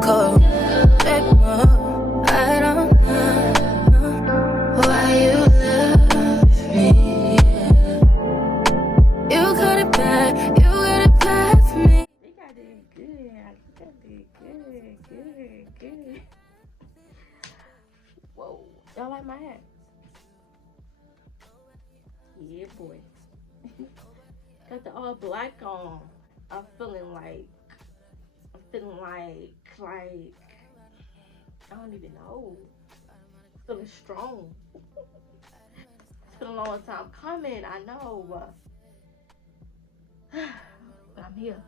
cold. Baby, I don't know why you love me. You got it bad for me. I think I did good. I did good. Whoa, y'all like my hat? Yeah, boy. Got the all black on. I'm feeling like I don't even know. Feeling strong. It's been a long time coming, I know. But I'm here.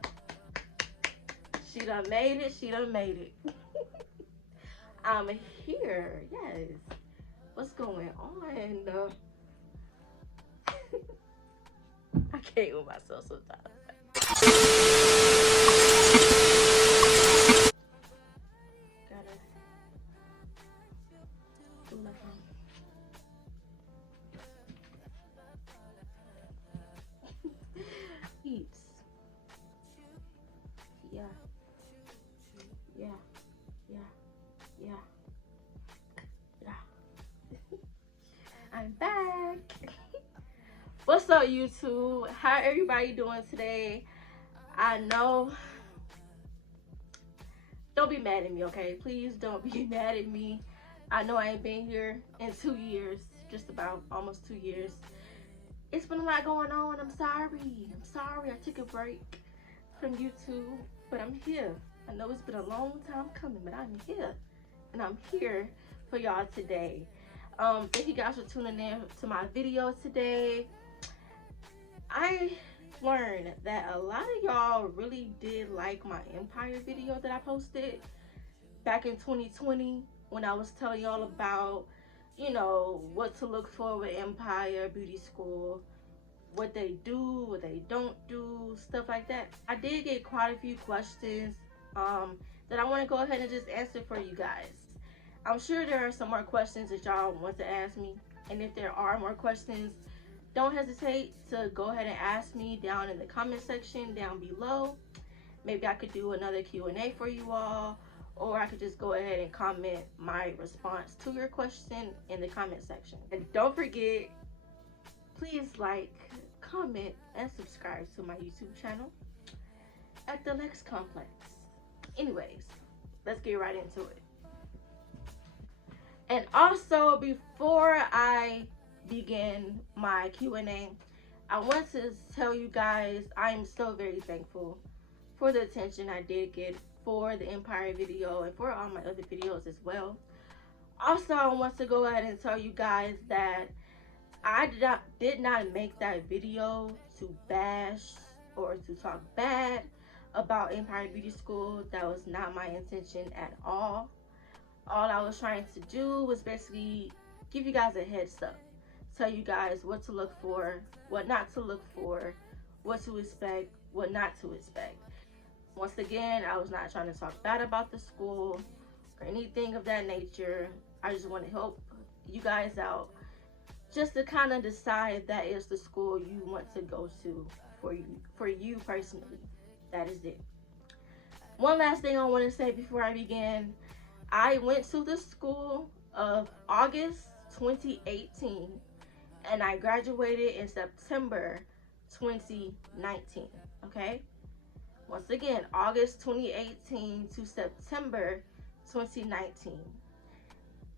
She done made it. I'm here, yes. What's going on? I can't with myself sometimes. Gotta do like heaps. Yeah. I'm back. What's up, YouTube? How everybody doing today? I know. Don't be mad at me, okay? Please don't be mad at me. I know I ain't been here in 2 years, just about almost 2 years. It's been a lot going on. I'm sorry. I took a break from YouTube, but I'm here. I know it's been a long time coming, but I'm here. And I'm here for y'all today. Thank you guys for tuning in to my video today. I learned that a lot of y'all really did like my Empire video that I posted back in 2020 when I was telling y'all about, you know, what to look for with Empire Beauty School, what they do, what they don't do, stuff like that. I did get quite a few questions that I want to go ahead and just answer for you guys. I'm sure there are some more questions that y'all want to ask me, and if there are more questions, don't hesitate to go ahead and ask me down in the comment section down below. Maybe I could do another Q&A for you all, or I could just go ahead and comment my response to your question in the comment section. And don't forget, please like, comment, and subscribe to my YouTube channel at the Lex Complex. Anyways, let's get right into it. And also, before I begin my Q&A, I want to tell you guys I am so very thankful for the attention I did get for the Empire video and for all my other videos as well. Also, I want to go ahead and tell you guys that I did not make that video to bash or to talk bad about Empire Beauty School. That was not my intention at all. All I was trying to do was basically give you guys a heads up, tell you guys what to look for, what not to look for, what to expect, what not to expect. Once again, I was not trying to talk bad about the school or anything of that nature. I just want to help you guys out, just to kind of decide if that is the school you want to go to for you personally. That is it. One last thing I want to say before I begin. I went to the school of August 2018 and I graduated in September 2019. Okay, once again, August 2018 to September 2019.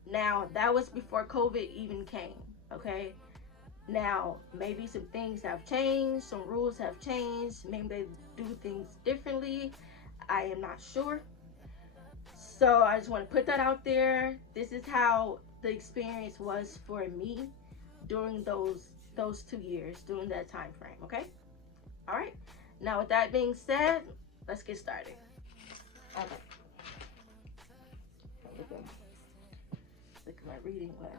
Now, that was before COVID even came. Okay, now maybe some things have changed, some rules have changed, maybe they do things differently. I am not sure. So I just want to put that out there. This is how the experience was for me during those 2 years, during that time frame. Okay, all right. Now, with that being said, let's get started. Okay. Look at my reading glasses.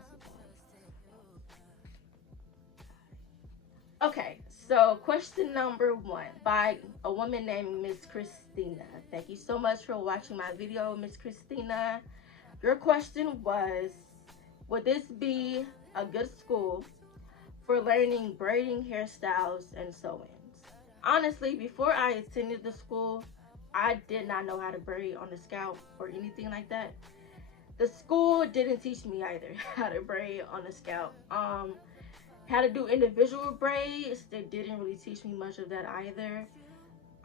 Okay, so question number 1 by a woman named Miss Christina. Thank you so much for watching my video, Miss Christina. Your question was, would this be a good school for learning braiding, hairstyles, and sew-ins? Honestly, before I attended the school, I did not know how to braid on the scalp or anything like that. The school didn't teach me either how to braid on the scalp. How to do individual braids, they didn't really teach me much of that either.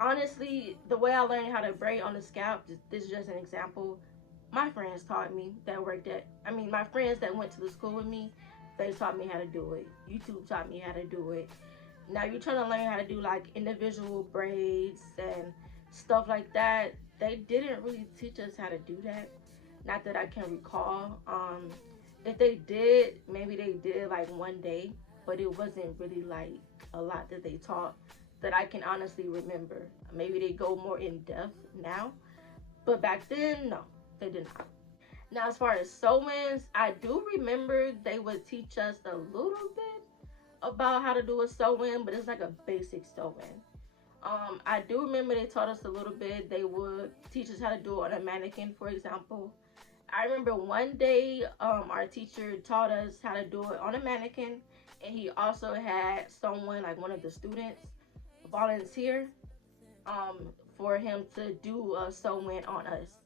Honestly, the way I learned how to braid on the scalp, this is just an example. My friends taught me that worked at, I mean, my friends that went to the school with me, they taught me how to do it. YouTube taught me how to do it. Now you're trying to learn how to do like individual braids and stuff like that. They didn't really teach us how to do that. Not that I can recall. If they did, maybe they did like one day, but it wasn't really like a lot that they taught that I can honestly remember. Maybe they go more in depth now, but back then, no, they did not. Now, as far as sew-ins, I do remember they would teach us a little bit about how to do a sew-in, but it's like a basic sew-in. I do remember they taught us a little bit. They would teach us how to do it on a mannequin, for example. I remember one day our teacher taught us how to do it on a mannequin, and he also had someone, like one of the students, volunteer for him to do a sew-in on us.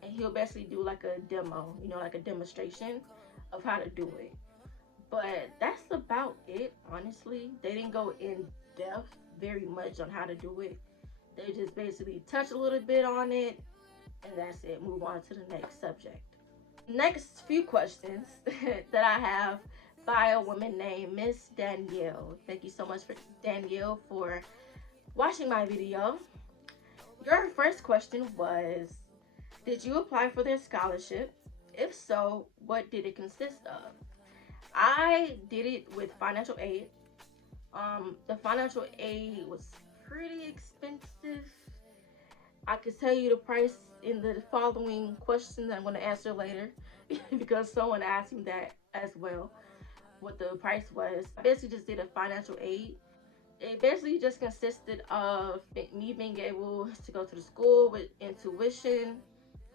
And he'll basically do like a demo, you know, like a demonstration of how to do it. But that's about it, honestly. They didn't go in depth very much on how to do it. They just basically touch a little bit on it, and that's it. Move on to the next subject. Next few questions that I have by a woman named Miss Danielle. Thank you so much for Danielle for watching my video. Your first question was, did you apply for their scholarship? If so, what did it consist of? I did it with financial aid. The financial aid was pretty expensive. I could tell you the price in the following questions I'm going to answer later because someone asked me that as well, what the price was. I basically just did a financial aid. It basically just consisted of me being able to go to the school with tuition,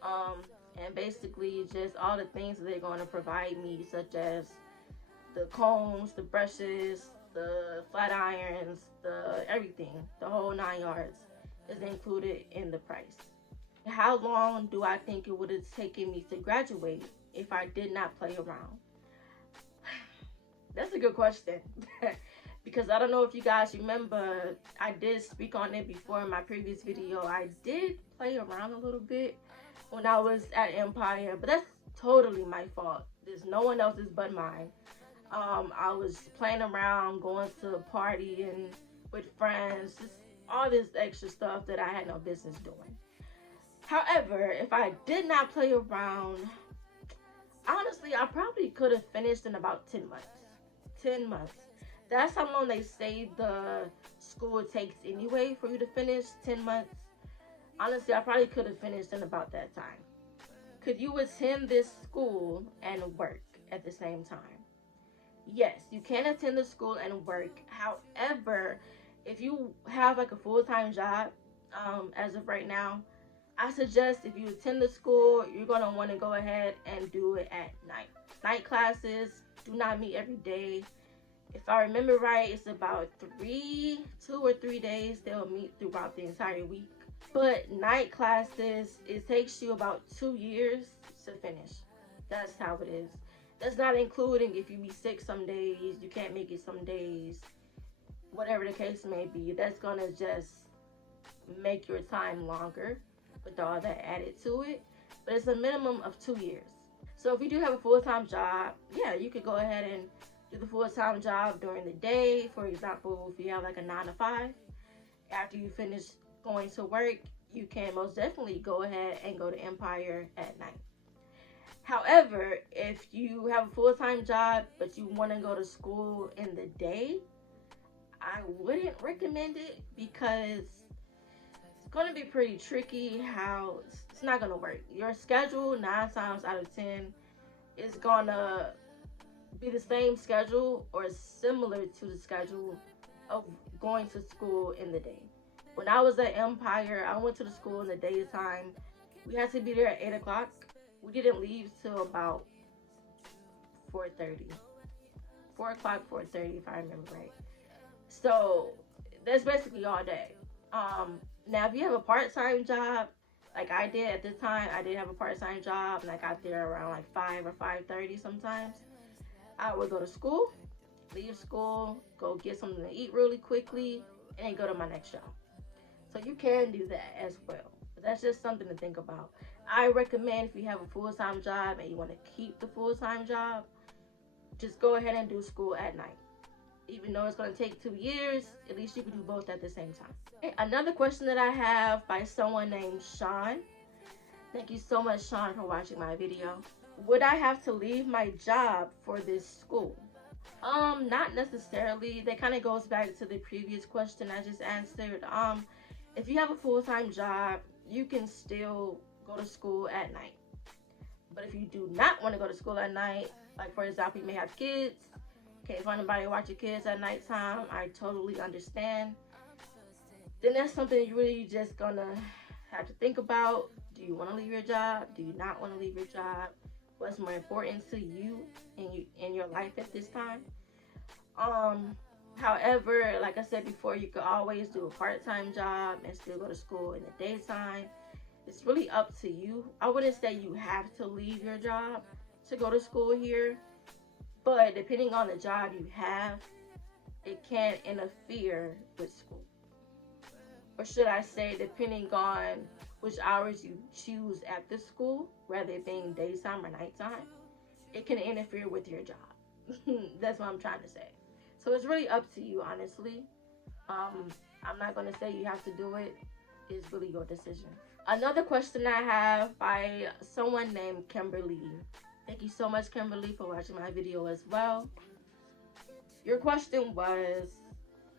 and basically just all the things that they're going to provide me, such as the combs, the brushes, the flat irons, the everything, the whole 9 yards is included in the price. How long do I think it would have taken me to graduate if I did not play around? That's a good question. Because I don't know if you guys remember, I did speak on it before in my previous video. I did play around a little bit when I was at Empire, but that's totally my fault. There's no one else's but mine. I was playing around, going to a party and with friends, just all this extra stuff that I had no business doing. However, if I did not play around, honestly, I probably could have finished in about 10 months. 10 months. That's how long they say the school takes anyway for you to finish, 10 months. Honestly, I probably could have finished in about that time. Could you attend this school and work at the same time? Yes, you can attend the school and work. However, if you have like a full-time job, as of right now, I suggest if you attend the school, you're going to want to go ahead and do it at night. Night classes do not meet every day. If I remember right, it's about 2 or 3 days they'll meet throughout the entire week. But night classes, it takes you about 2 years to finish. That's how it is. That's not including if you be sick some days, you can't make it some days, whatever the case may be. That's gonna just make your time longer with all that added to it. But it's a minimum of 2 years. So if you do have a full-time job, yeah, you could go ahead and do the full-time job during the day. For example, if you have like a 9 to 5, after you finish going to work, you can most definitely go ahead and go to Empire at night. However, if you have a full-time job but you want to go to school in the day, I wouldn't recommend it because it's going to be pretty tricky. How it's not going to work. Your schedule 9 times out of 10 is going to be the same schedule or similar to the schedule of going to school in the day. When I was at Empire, I went to the school in the daytime. We had to be there at 8 o'clock. We didn't leave till about 4:30. 4 o'clock, 4:30, if I remember right. So that's basically all day. Now, if you have a part-time job, like I did at the time, I did have a part-time job, and I got there around like 5 or 5:30 sometimes. I would go to school, leave school, go get something to eat really quickly, and then go to my next job. So you can do that as well. But that's just something to think about. I recommend if you have a full-time job and you want to keep the full-time job, just go ahead and do school at night. Even though it's going to take 2 years, at least you can do both at the same time. Okay, another question that I have by someone named Sean. Thank you so much, Sean, for watching my video. Would I have to leave my job for this school? Not necessarily. That kind of goes back to the previous question I just answered. If you have a full-time job, you can still go to school at night. But if you do not want to go to school at night, like for example, you may have kids, can't find anybody to watch your kids at nighttime, I totally understand. Then that's something you really just gonna have to think about. Do you want to leave your job? Do you not want to leave your job? What's more important to you in your life at this time? However, like I said before, you could always do a part-time job and still go to school in the daytime. It's really up to you. I wouldn't say you have to leave your job to go to school here, but depending on the job you have, it can interfere with school. Or should I say, depending on which hours you choose at the school, whether it being daytime or nighttime, it can interfere with your job. That's what I'm trying to say. So it's really up to you, honestly. I'm not going to say you have to do it. It's really your decision. Another question I have by someone named Kimberly. Thank you so much, Kimberly, for watching my video as well. Your question was,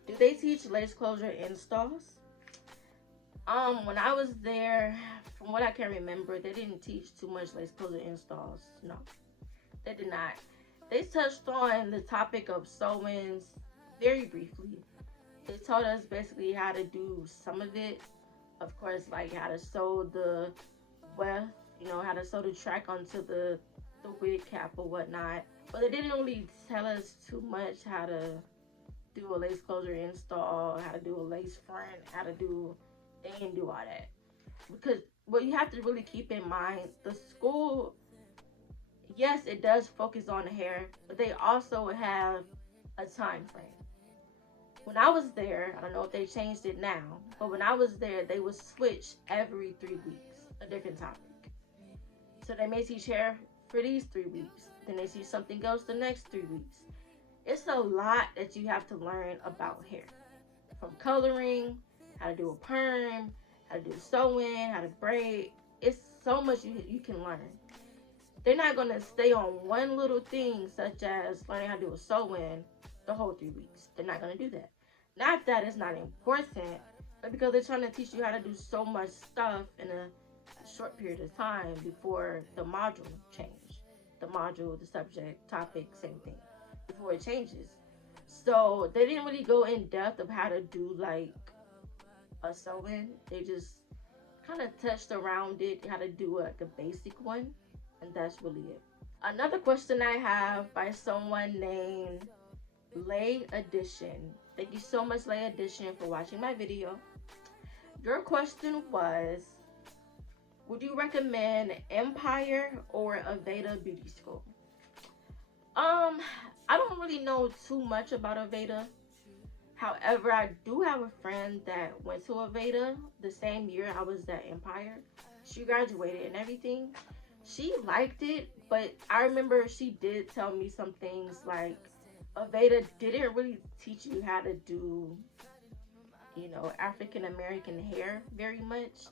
do they teach lace closure installs? When I was there, from what I can remember, they didn't teach too much lace closure installs. No, they did not. They touched on the topic of sew-ins very briefly. They taught us basically how to do some of it. Of course, like how to sew the weft, how to sew the track onto the wig cap or whatnot. But they didn't really tell us too much how to do a lace closure install, how to do a lace front, they didn't do all that. Because what you have to really keep in mind, the school, yes, it does focus on the hair, but they also have a time frame. When I was there, I don't know if they changed it now, but when I was there, they would switch every 3 weeks, a different topic. So they may teach hair for these 3 weeks, then they teach something else the next 3 weeks. It's a lot that you have to learn about hair. From coloring, how to do a perm, how to do sew-in, how to braid. It's so much you can learn. They're not going to stay on one little thing, such as learning how to do a sew-in, the whole 3 weeks. They're not going to do that. Not that it's not important, but because they're trying to teach you how to do so much stuff in a short period of time before the module change. The module, the subject, topic, same thing, before it changes. So they didn't really go in depth of how to do like a sew-in. They just kind of touched around it, how to do like a basic one, and that's really it. Another question I have by someone named Lay Edition. Thank you so much, Lay Edition, for watching my video. Your question was, would you recommend Empire or Aveda Beauty School? I don't really know too much about Aveda. However, I do have a friend that went to Aveda the same year I was at Empire. She graduated and everything. She liked it, but I remember she did tell me some things like Aveda didn't really teach you how to do, African American hair very much.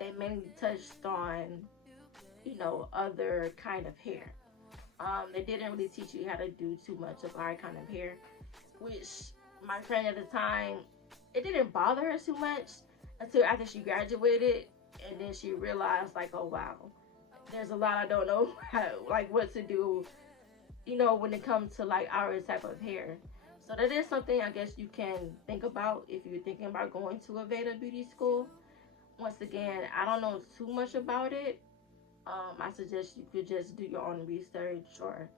They mainly touched on, other kind of hair. They didn't really teach you how to do too much of our kind of hair, which my friend at the time, it didn't bother her too much until after she graduated, and then she realized like, oh wow, there's a lot I don't know what to do, when it comes to like our type of hair. So that is something I guess you can think about if you're thinking about going to Aveda Beauty School. Once again, I don't know too much about it. I suggest you could just do your own research or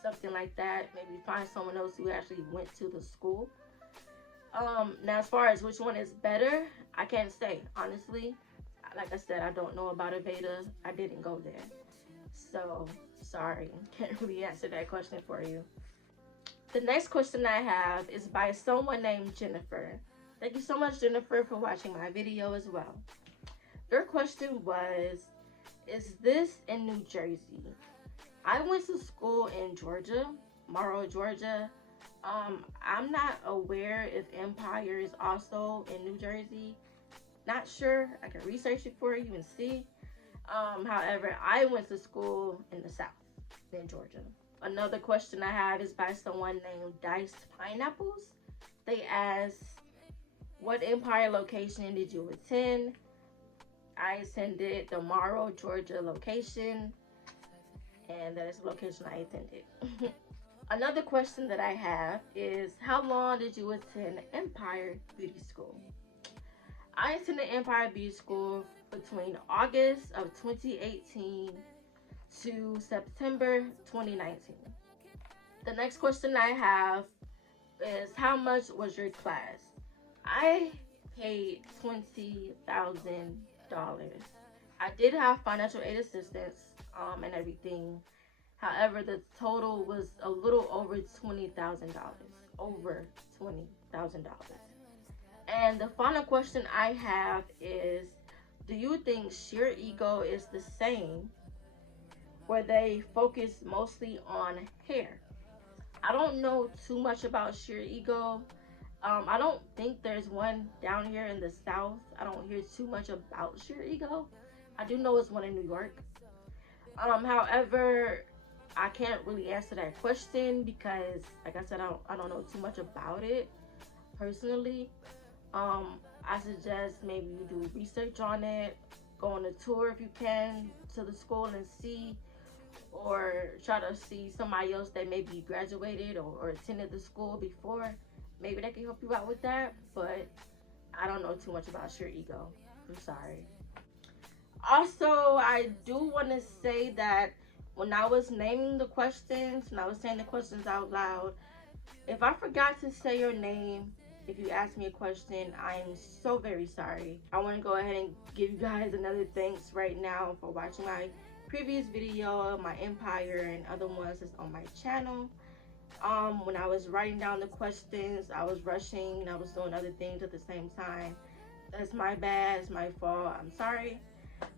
something like that. Maybe find someone else who actually went to the school. Now as far as which one is better, I can't say, honestly. Like I said, I don't know about Aveda. I didn't go there. So, sorry. Can't really answer that question for you. The next question I have is by someone named Jennifer. Thank you so much, Jennifer, for watching my video as well. Your question was, is this in New Jersey? I went to school in Georgia, Morrow, Georgia. I'm not aware if Empire is also in New Jersey. Not sure. I can research it for you and see. However, I went to school in the South, in Georgia. Another question I have is by someone named Diced Pineapples. They asked, what Empire location did you attend? I attended the Morrow, Georgia location, and that is the location I attended. Another question that I have is, how long did you attend Empire Beauty School? I attended Empire Beauty School between August of 2018 to September 2019. The next question I have is, how much was your class? I paid $20,000. I did have financial aid assistance and everything. However, the total was a little over $20,000. Over $20,000. And the final question I have is, do you think Sheer Ego is the same, where they focus mostly on hair? I don't know too much about Sheer Ego. I don't think there's one down here in the South. I don't hear too much about Sheer Ego. I do know it's one in New York. However, I can't really answer that question because, like I said, I don't know too much about it personally. I suggest maybe you do research on it, go on a tour if you can to the school and see, or try to see somebody else that maybe graduated or attended the school before. Maybe they can help you out with that, but I don't know too much about Sheer Ego. I'm sorry. Also, I do want to say that when I was naming the questions, when I was saying the questions out loud, if I forgot to say your name, if you ask me a question, I'm so very sorry. I want to go ahead and give you guys another thanks right now for watching my previous video, my Empire and other ones that's on my channel. When I was writing down the questions, I was rushing and I was doing other things at the same time. That's my bad, it's my fault, I'm sorry.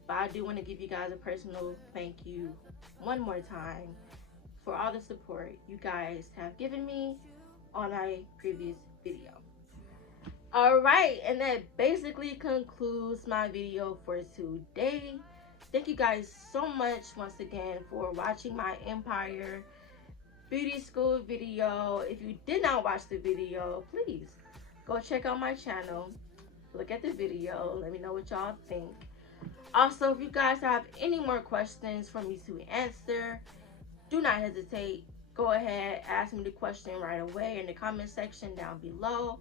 But I do want to give you guys a personal thank you one more time for all the support you guys have given me on my previous video. Alright, and that basically concludes my video for today. Thank you guys so much once again for watching my Empire Beauty School video. If you did not watch the video, please go check out my channel, look at the video, let me know what y'all think. Also, if you guys have any more questions for me to answer, do not hesitate. Go ahead, ask me the question right away in the comment section down below.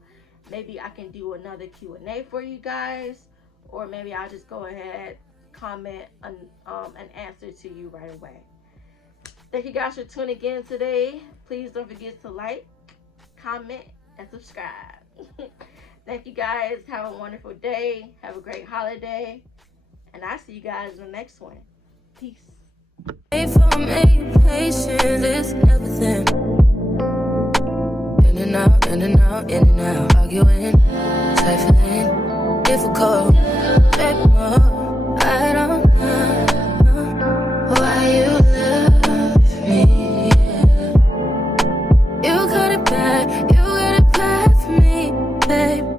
Maybe I can do another Q&A for you guys, or maybe I'll just go ahead, comment an answer to you right away. Thank you guys for tuning in today. Please don't forget to like, comment, and subscribe. Thank you guys. Have a wonderful day. Have a great holiday. And I'll see you guys in the next one. Peace. For me, patience is everything. In and out, in and out, in and out. Arguing, trifling, difficult.